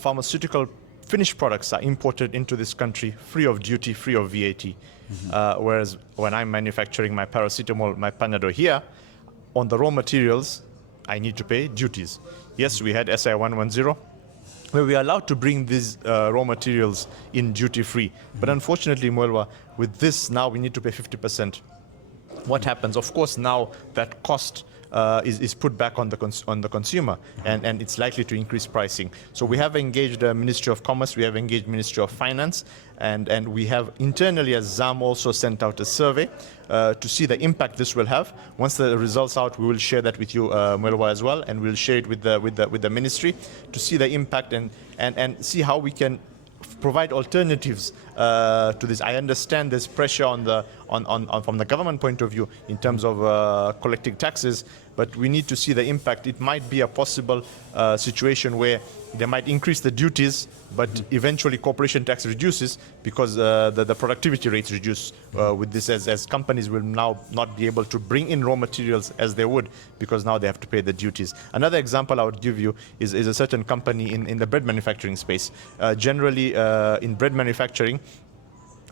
Pharmaceutical finished products are imported into this country free of duty, free of VAT. Whereas when I'm manufacturing my paracetamol, my Panadol here, on the raw materials, I need to pay duties. Yes, we had SI 110, where we are allowed to bring these raw materials in duty-free. But unfortunately, Mwelwa, with this now we need to pay 50%. What happens? Of course, now that cost is put back on the consumer, and it's likely to increase pricing. So we have engaged the Ministry of Commerce, we have engaged Ministry of Finance, and we have internally as ZAM also sent out a survey to see the impact this will have. Once the results out, we will share that with you, Mwelwa, as well, and we'll share it with the ministry to see the impact and see how we can provide alternatives to this. I understand there's pressure on from the government point of view in terms of collecting taxes, but we need to see the impact. It might be a possible situation where they might increase the duties, but eventually corporation tax reduces because the productivity rates reduce with this, as companies will now not be able to bring in raw materials as they would, because now they have to pay the duties. Another example I would give you is a certain company in the bread manufacturing space. Generally, in bread manufacturing,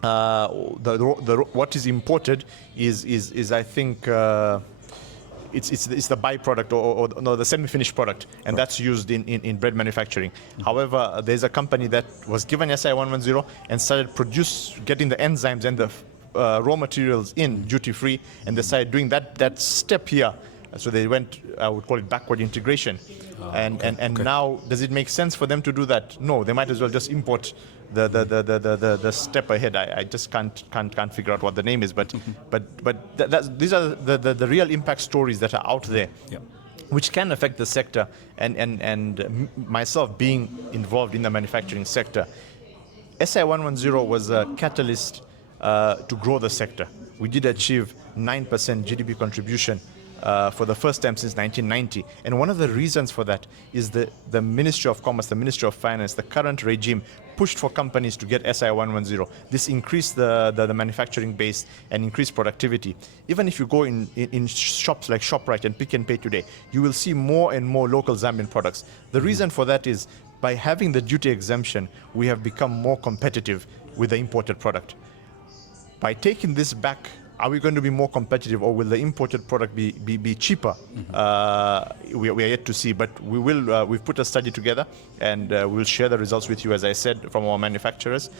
what is imported is I think it's the byproduct or no, the semi-finished product, and that's used in bread manufacturing. However, there's a company that was given SI 110 and started getting the enzymes and the raw materials in duty-free, and they started doing that step here. So they went, I would call it backward integration. And now, does it make sense for them to do that? No, they might as well just import the step ahead. I just can't figure out what the name is, but these are the real impact stories that are out there, which can affect the sector. And myself being involved in the manufacturing sector, SI 110 was a catalyst to grow the sector. We did achieve 9% GDP contribution for the first time since 1990. And one of the reasons for that is the Ministry of Commerce, the Ministry of Finance, the current regime pushed for companies to get SI 110. This increased the manufacturing base and increased productivity. Even if you go in shops like ShopRite and Pick n Pay today, you will see more and more local Zambian products. The reason for that is by having the duty exemption, we have become more competitive with the imported product. By taking this back, are we going to be more competitive, or will the imported product be cheaper? We are yet to see, but we will. We've put a study together, and we'll share the results with you, as I said, from our manufacturers.